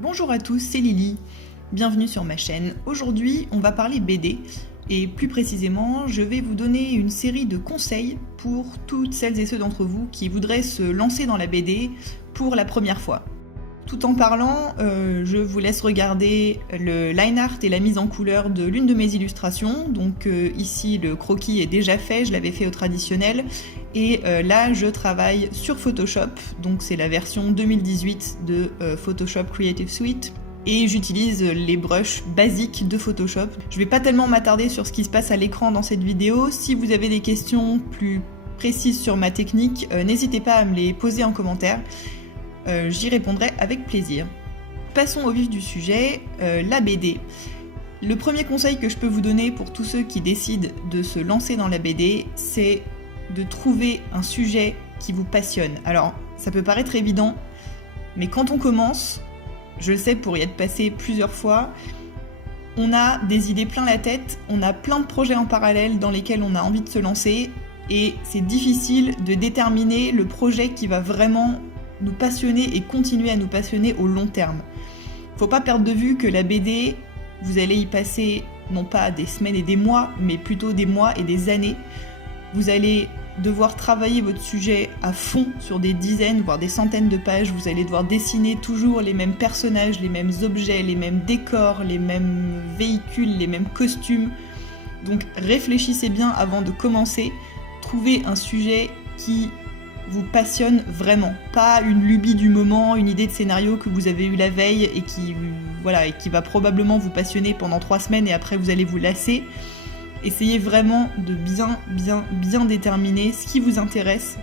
Bonjour à tous, c'est Lily, bienvenue sur ma chaîne. Aujourd'hui, on va parler BD et plus précisément, je vais vous donner une série de conseils pour toutes celles et ceux d'entre vous qui voudraient se lancer dans la BD pour la première fois. Tout en parlant, je vous laisse regarder le line art et la mise en couleur de l'une de mes illustrations. Donc ici, le croquis est déjà fait, je l'avais fait au traditionnel. Et là, je travaille sur Photoshop, donc c'est la version 2018 de Photoshop Creative Suite. Et j'utilise les brushes basiques de Photoshop. Je vais pas tellement m'attarder sur ce qui se passe à l'écran dans cette vidéo. Si vous avez des questions plus précises sur ma technique, n'hésitez pas à me les poser en commentaire. J'y répondrai avec plaisir. Passons au vif du sujet, la BD. Le premier conseil que je peux vous donner pour tous ceux qui décident de se lancer dans la BD, c'est de trouver un sujet qui vous passionne. Alors, ça peut paraître évident, mais quand on commence, je le sais pour y être passé plusieurs fois, on a des idées plein la tête, on a plein de projets en parallèle dans lesquels on a envie de se lancer, et c'est difficile de déterminer le projet qui va vraiment nous passionner et continuer à nous passionner au long terme. Faut pas perdre de vue que la BD, vous allez y passer non pas des semaines et des mois, mais plutôt des mois et des années. Vous allez devoir travailler votre sujet à fond sur des dizaines, voire des centaines de pages. Vous allez devoir dessiner toujours les mêmes personnages, les mêmes objets, les mêmes décors, les mêmes véhicules, les mêmes costumes. Donc réfléchissez bien avant de commencer. Trouvez un sujet qui vous passionne vraiment, pas une lubie du moment, une idée de scénario que vous avez eue la veille et qui va probablement vous passionner pendant 3 semaines et après vous allez vous lasser. Essayez vraiment de bien déterminer ce qui vous intéresse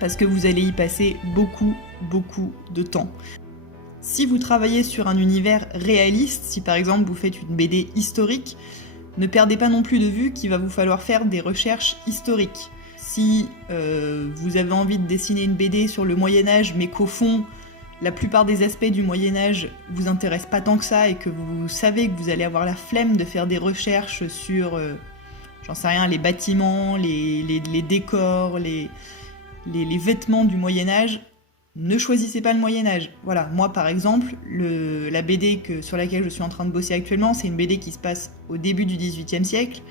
parce que vous allez y passer beaucoup de temps. Si vous travaillez sur un univers réaliste, si par exemple vous faites une BD historique, ne perdez pas non plus de vue qu'il va vous falloir faire des recherches historiques. Si vous avez envie de dessiner une BD sur le Moyen-Âge, mais qu'au fond, la plupart des aspects du Moyen-Âge vous intéressent pas tant que ça et que vous savez que vous allez avoir la flemme de faire des recherches sur, j'en sais rien, les bâtiments, les décors, les vêtements du Moyen-Âge, ne choisissez pas le Moyen-Âge. Voilà, moi par exemple, la BD sur laquelle je suis en train de bosser actuellement, c'est une BD qui se passe au début du XVIIIe siècle.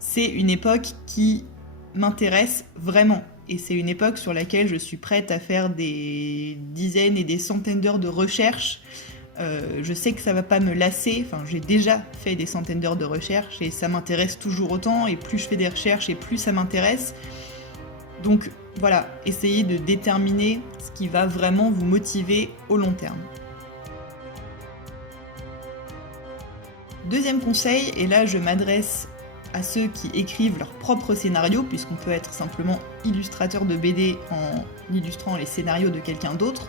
C'est une époque qui m'intéresse vraiment. Et c'est une époque sur laquelle je suis prête à faire des dizaines et des centaines d'heures de recherche. Je sais que ça va pas me lasser, enfin j'ai déjà fait des centaines d'heures de recherche et ça m'intéresse toujours autant, et plus je fais des recherches et plus ça m'intéresse. Donc voilà, essayez de déterminer ce qui va vraiment vous motiver au long terme. Deuxième conseil, et là je m'adresse à ceux qui écrivent leur propre scénario, puisqu'on peut être simplement illustrateur de BD en illustrant les scénarios de quelqu'un d'autre.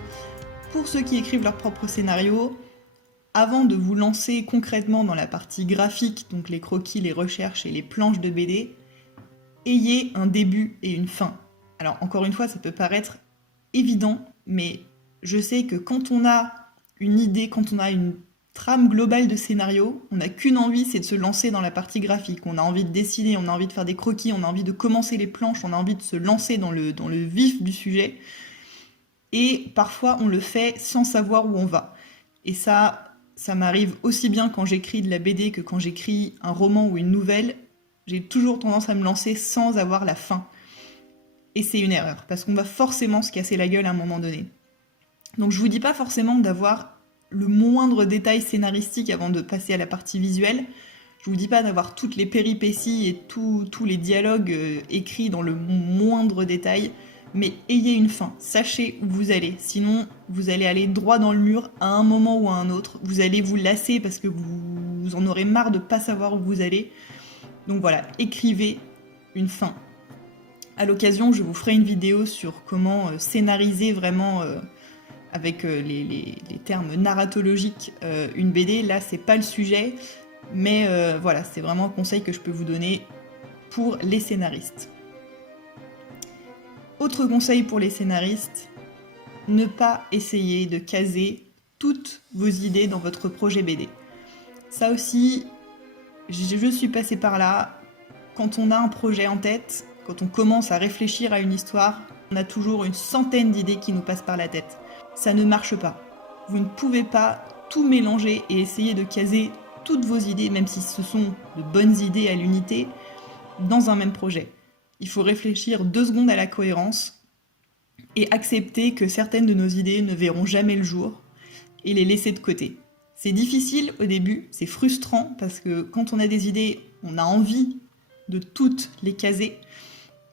Pour ceux qui écrivent leur propre scénario, avant de vous lancer concrètement dans la partie graphique, donc les croquis, les recherches et les planches de BD, ayez un début et une fin. Alors encore une fois, ça peut paraître évident, mais je sais que quand on a une idée, quand on a une trame globale de scénario, on n'a qu'une envie, c'est de se lancer dans la partie graphique. On a envie de dessiner, on a envie de faire des croquis, on a envie de commencer les planches, on a envie de se lancer dans le vif du sujet. Et parfois, on le fait sans savoir où on va. Et ça m'arrive aussi bien quand j'écris de la BD que quand j'écris un roman ou une nouvelle. J'ai toujours tendance à me lancer sans avoir la fin. Et c'est une erreur, parce qu'on va forcément se casser la gueule à un moment donné. Donc je vous dis pas forcément d'avoir le moindre détail scénaristique avant de passer à la partie visuelle. Je vous dis pas d'avoir toutes les péripéties et tous les dialogues écrits dans le moindre détail, mais ayez une fin, sachez où vous allez, sinon vous allez aller droit dans le mur à un moment ou à un autre, vous allez vous lasser parce que vous en aurez marre de pas savoir où vous allez. Donc voilà, écrivez une fin. À l'occasion, je vous ferai une vidéo sur comment scénariser vraiment avec les termes narratologiques une BD. Là, c'est pas le sujet, mais voilà, c'est vraiment un conseil que je peux vous donner pour les scénaristes. Autre conseil pour les scénaristes, ne pas essayer de caser toutes vos idées dans votre projet BD. Ça aussi, je suis passée par là. Quand on a un projet en tête, quand on commence à réfléchir à une histoire, on a toujours une centaine d'idées qui nous passent par la tête. Ça ne marche pas. Vous ne pouvez pas tout mélanger et essayer de caser toutes vos idées, même si ce sont de bonnes idées à l'unité, dans un même projet. Il faut réfléchir 2 secondes à la cohérence et accepter que certaines de nos idées ne verront jamais le jour et les laisser de côté. C'est difficile au début, c'est frustrant parce que quand on a des idées, on a envie de toutes les caser,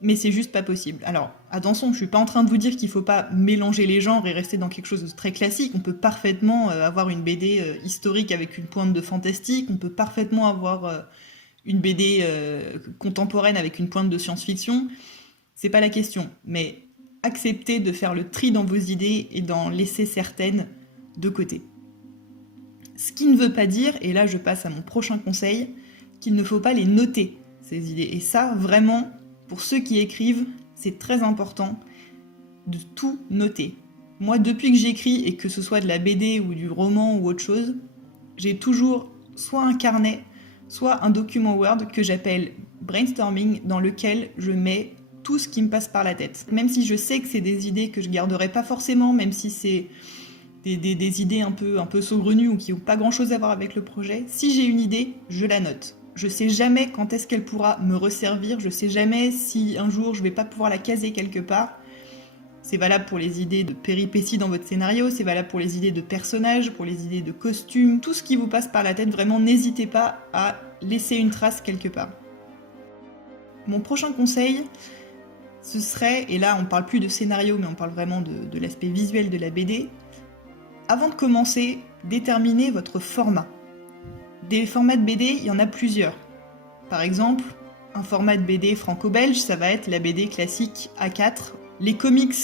mais c'est juste pas possible. Alors attention, je suis pas en train de vous dire qu'il faut pas mélanger les genres et rester dans quelque chose de très classique. On peut parfaitement avoir une BD historique avec une pointe de fantastique, on peut parfaitement avoir une BD contemporaine avec une pointe de science-fiction. C'est pas la question, mais acceptez de faire le tri dans vos idées et d'en laisser certaines de côté. Ce qui ne veut pas dire, et là je passe à mon prochain conseil, qu'il ne faut pas les noter, ces idées. Et ça, vraiment, pour ceux qui écrivent, c'est très important de tout noter. Moi, depuis que j'écris, et que ce soit de la BD ou du roman ou autre chose, j'ai toujours soit un carnet, soit un document Word que j'appelle brainstorming, dans lequel je mets tout ce qui me passe par la tête. Même si je sais que c'est des idées que je garderai pas forcément, même si c'est des idées un peu saugrenues ou qui n'ont pas grand chose à voir avec le projet, si j'ai une idée, je la note. Je sais jamais quand est-ce qu'elle pourra me resservir, je sais jamais si un jour je vais pas pouvoir la caser quelque part. C'est valable pour les idées de péripéties dans votre scénario, c'est valable pour les idées de personnages, pour les idées de costumes, tout ce qui vous passe par la tête, vraiment n'hésitez pas à laisser une trace quelque part. Mon prochain conseil, ce serait, et là on parle plus de scénario mais on parle vraiment de l'aspect visuel de la BD, avant de commencer, déterminez votre format. Des formats de BD, il y en a plusieurs. Par exemple, un format de BD franco-belge, ça va être la BD classique A4. Les comics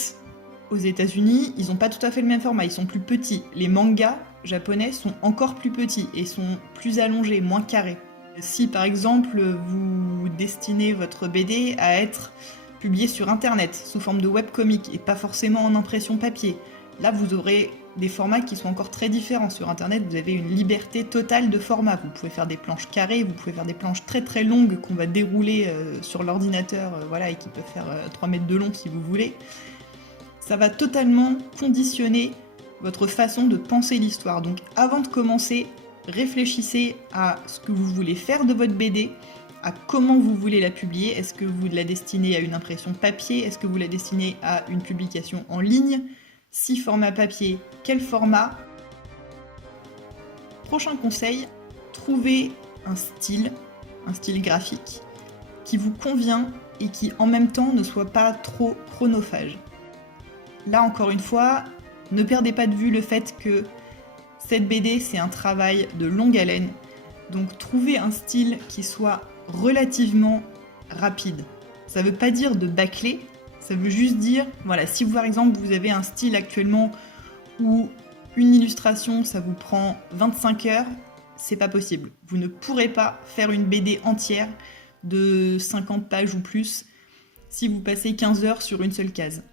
aux États-Unis, ils n'ont pas tout à fait le même format, ils sont plus petits. Les mangas japonais sont encore plus petits et sont plus allongés, moins carrés. Si par exemple vous destinez votre BD à être publiée sur internet sous forme de webcomic et pas forcément en impression papier, là vous aurez des formats qui sont encore très différents. Sur internet, vous avez une liberté totale de format. Vous pouvez faire des planches carrées, vous pouvez faire des planches très très longues qu'on va dérouler sur l'ordinateur voilà, et qui peuvent faire 3 mètres de long si vous voulez. Ça va totalement conditionner votre façon de penser l'histoire. Donc avant de commencer, réfléchissez à ce que vous voulez faire de votre BD, à comment vous voulez la publier. Est-ce que vous la destinez à une impression papier? Est-ce que vous la destinez à une publication en ligne? Si format papier, quel format? Prochain conseil, trouvez un style graphique qui vous convient et qui en même temps ne soit pas trop chronophage. Là encore une fois, ne perdez pas de vue le fait que cette BD c'est un travail de longue haleine, donc trouvez un style qui soit relativement rapide. Ça ne veut pas dire de bâcler, ça veut juste dire, voilà, si par exemple vous avez un style actuellement où une illustration ça vous prend 25 heures, c'est pas possible. Vous ne pourrez pas faire une BD entière de 50 pages ou plus si vous passez 15 heures sur une seule case.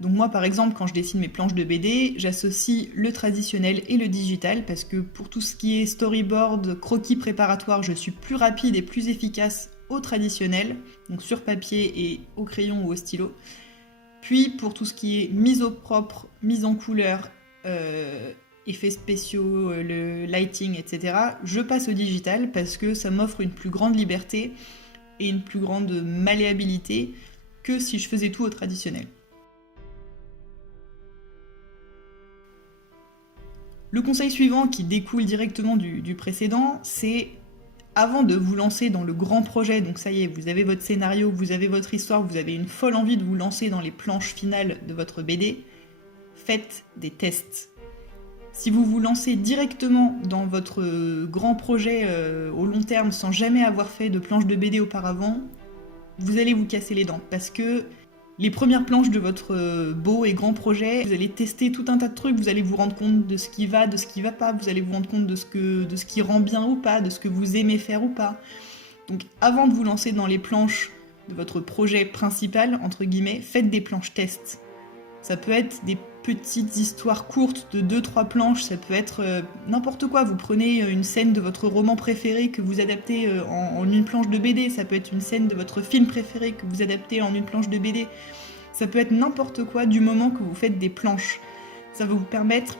Donc moi par exemple quand je dessine mes planches de BD, j'associe le traditionnel et le digital parce que pour tout ce qui est storyboard, croquis préparatoire, je suis plus rapide et plus efficace au traditionnel, donc sur papier et au crayon ou au stylo. Puis pour tout ce qui est mise au propre, mise en couleur, effets spéciaux, le lighting, etc., je passe au digital parce que ça m'offre une plus grande liberté et une plus grande malléabilité que si je faisais tout au traditionnel. Le conseil suivant qui découle directement du précédent, c'est avant de vous lancer dans le grand projet, donc ça y est, vous avez votre scénario, vous avez votre histoire, vous avez une folle envie de vous lancer dans les planches finales de votre BD, faites des tests. Si vous vous lancez directement dans votre grand projet au long terme sans jamais avoir fait de planches de BD auparavant, vous allez vous casser les dents parce que les premières planches de votre beau et grand projet, vous allez tester tout un tas de trucs, vous allez vous rendre compte de ce qui va, de ce qui va pas, vous allez vous rendre compte de ce qui rend bien ou pas, de ce que vous aimez faire ou pas. Donc avant de vous lancer dans les planches de votre projet principal, entre guillemets, faites des planches tests. Ça peut être des petites histoires courtes de 2-3 planches, ça peut être n'importe quoi. Vous prenez une scène de votre roman préféré que vous adaptez en une planche de BD, ça peut être une scène de votre film préféré que vous adaptez en une planche de BD. Ça peut être n'importe quoi du moment que vous faites des planches. Ça va vous permettre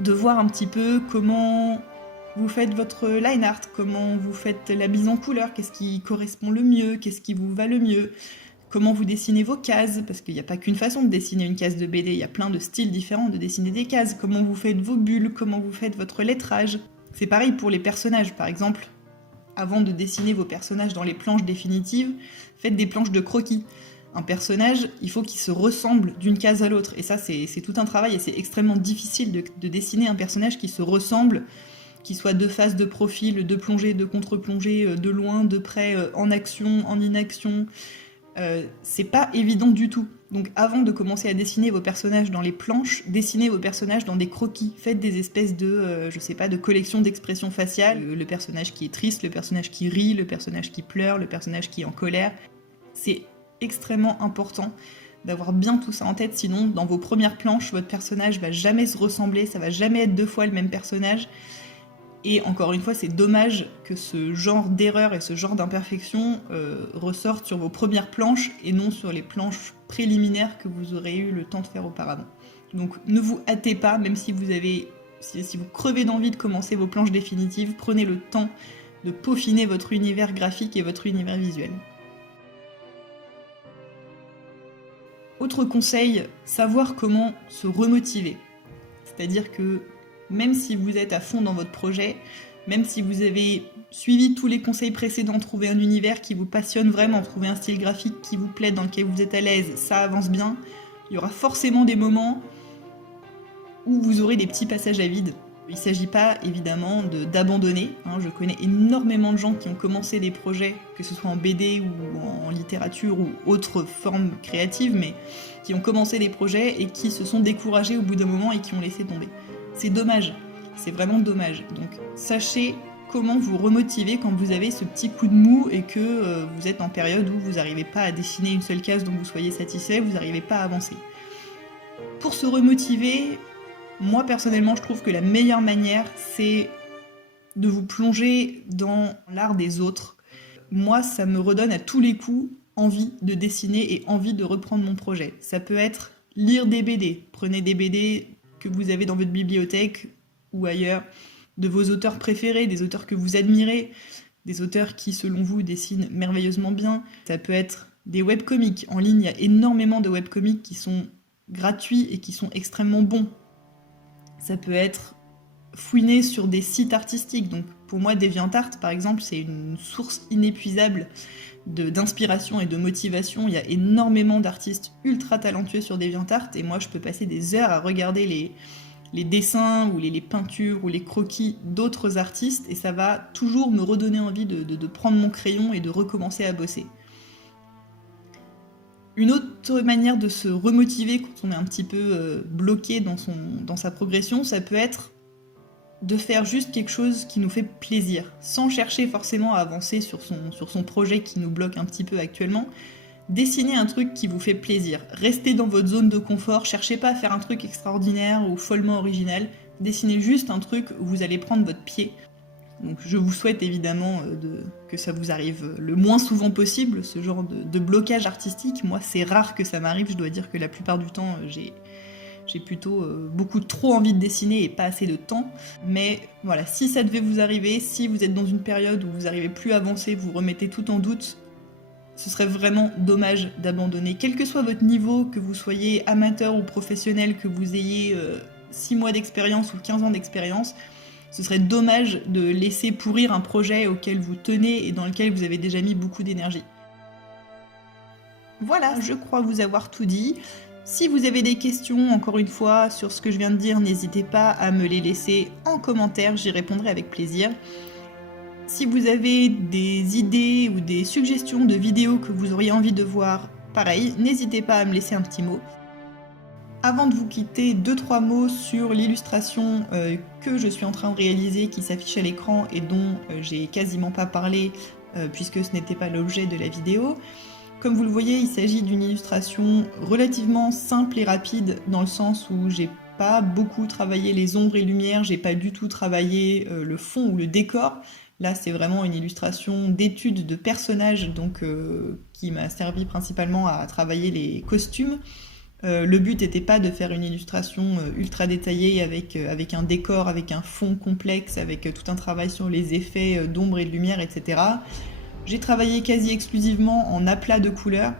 de voir un petit peu comment vous faites votre line art, comment vous faites la mise en couleur, qu'est-ce qui correspond le mieux, qu'est-ce qui vous va le mieux, comment vous dessinez vos cases, parce qu'il n'y a pas qu'une façon de dessiner une case de BD, il y a plein de styles différents de dessiner des cases, comment vous faites vos bulles, comment vous faites votre lettrage. C'est pareil pour les personnages, par exemple. Avant de dessiner vos personnages dans les planches définitives, faites des planches de croquis. Un personnage, il faut qu'il se ressemble d'une case à l'autre. Et ça, c'est tout un travail et c'est extrêmement difficile de dessiner un personnage qui se ressemble, qui soit de face, de profil, de plongée, de contre-plongée, de loin, de près, en action, en inaction. C'est pas évident du tout. Donc avant de commencer à dessiner vos personnages dans les planches, dessinez vos personnages dans des croquis. Faites des espèces de, de collections d'expressions faciales. Le personnage qui est triste, le personnage qui rit, le personnage qui pleure, le personnage qui est en colère. C'est extrêmement important d'avoir bien tout ça en tête, sinon dans vos premières planches, votre personnage va jamais se ressembler, ça va jamais être 2 fois le même personnage. Et encore une fois, c'est dommage que ce genre d'erreur et ce genre d'imperfection ressortent sur vos premières planches et non sur les planches préliminaires que vous aurez eu le temps de faire auparavant. Donc ne vous hâtez pas, même si vous crevez d'envie de commencer vos planches définitives, prenez le temps de peaufiner votre univers graphique et votre univers visuel. Autre conseil, savoir comment se remotiver. C'est-à-dire que même si vous êtes à fond dans votre projet, même si vous avez suivi tous les conseils précédents, trouver un univers qui vous passionne vraiment, trouver un style graphique qui vous plaît, dans lequel vous êtes à l'aise, ça avance bien, il y aura forcément des moments où vous aurez des petits passages à vide. Il ne s'agit pas évidemment d'abandonner. Je connais énormément de gens qui ont commencé des projets, que ce soit en BD ou en littérature ou autre forme créative, mais qui ont commencé des projets et qui se sont découragés au bout d'un moment et qui ont laissé tomber. C'est dommage, c'est vraiment dommage. Donc sachez comment vous remotiver quand vous avez ce petit coup de mou et que vous êtes en période où vous n'arrivez pas à dessiner une seule case dont vous soyez satisfait, vous n'arrivez pas à avancer. Pour se remotiver, moi personnellement je trouve que la meilleure manière c'est de vous plonger dans l'art des autres. Moi ça me redonne à tous les coups envie de dessiner et envie de reprendre mon projet. Ça peut être lire des BD, prenez des BD que vous avez dans votre bibliothèque ou ailleurs, de vos auteurs préférés, des auteurs que vous admirez, des auteurs qui selon vous dessinent merveilleusement bien. Ça peut être des webcomics. En ligne, il y a énormément de webcomics qui sont gratuits et qui sont extrêmement bons. Ça peut être fouiner sur des sites artistiques. Donc pour moi, DeviantArt, par exemple, c'est une source inépuisable d'inspiration et de motivation. Il y a énormément d'artistes ultra talentueux sur DeviantArt et moi, je peux passer des heures à regarder les dessins ou les peintures ou les croquis d'autres artistes et ça va toujours me redonner envie de prendre mon crayon et de recommencer à bosser. Une autre manière de se remotiver quand on est un petit peu bloqué dans sa progression, ça peut être de faire juste quelque chose qui nous fait plaisir, sans chercher forcément à avancer sur son projet qui nous bloque un petit peu actuellement. Dessinez un truc qui vous fait plaisir. Restez dans votre zone de confort, cherchez pas à faire un truc extraordinaire ou follement original. Dessinez juste un truc où vous allez prendre votre pied. Donc je vous souhaite évidemment que ça vous arrive le moins souvent possible, ce genre de blocage artistique. Moi, c'est rare que ça m'arrive, je dois dire que la plupart du temps, j'ai plutôt beaucoup trop envie de dessiner et pas assez de temps. Mais voilà, si ça devait vous arriver, si vous êtes dans une période où vous n'arrivez plus à avancer, vous remettez tout en doute, ce serait vraiment dommage d'abandonner. Quel que soit votre niveau, que vous soyez amateur ou professionnel, que vous ayez 6 mois d'expérience ou 15 ans d'expérience, ce serait dommage de laisser pourrir un projet auquel vous tenez et dans lequel vous avez déjà mis beaucoup d'énergie. Voilà, je crois vous avoir tout dit. Si vous avez des questions, encore une fois, sur ce que je viens de dire, n'hésitez pas à me les laisser en commentaire, j'y répondrai avec plaisir. Si vous avez des idées ou des suggestions de vidéos que vous auriez envie de voir, pareil, n'hésitez pas à me laisser un petit mot. Avant de vous quitter, 2-3 mots sur l'illustration que je suis en train de réaliser, qui s'affiche à l'écran et dont j'ai quasiment pas parlé puisque ce n'était pas l'objet de la vidéo. Comme vous le voyez, il s'agit d'une illustration relativement simple et rapide dans le sens où j'ai pas beaucoup travaillé les ombres et lumières, j'ai pas du tout travaillé le fond ou le décor. Là, c'est vraiment une illustration d'étude de personnages donc, qui m'a servi principalement à travailler les costumes. Le but n'était pas de faire une illustration ultra détaillée avec un décor, avec un fond complexe, avec tout un travail sur les effets d'ombre et de lumière, etc. J'ai travaillé quasi exclusivement en aplat de couleurs,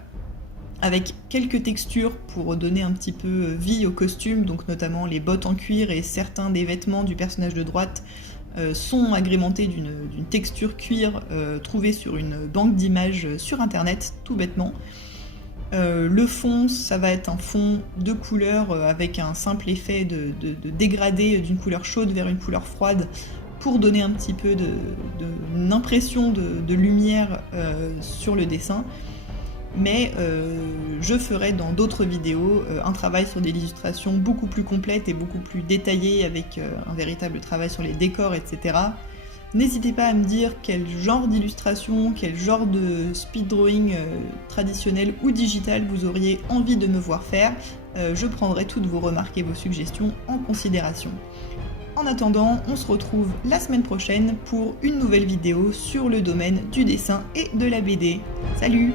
avec quelques textures pour donner un petit peu vie au costume, donc notamment les bottes en cuir et certains des vêtements du personnage de droite sont agrémentés d'une texture cuir trouvée sur une banque d'images sur internet, tout bêtement. Le fond, ça va être un fond de couleur avec un simple effet de dégradé d'une couleur chaude vers une couleur froide pour donner un petit peu une impression de lumière sur le dessin. Mais je ferai dans d'autres vidéos un travail sur des illustrations beaucoup plus complètes et beaucoup plus détaillées avec un véritable travail sur les décors, etc. N'hésitez pas à me dire quel genre d'illustration, quel genre de speed drawing traditionnel ou digital vous auriez envie de me voir faire. Je prendrai toutes vos remarques et vos suggestions en considération. En attendant, on se retrouve la semaine prochaine pour une nouvelle vidéo sur le domaine du dessin et de la BD. Salut!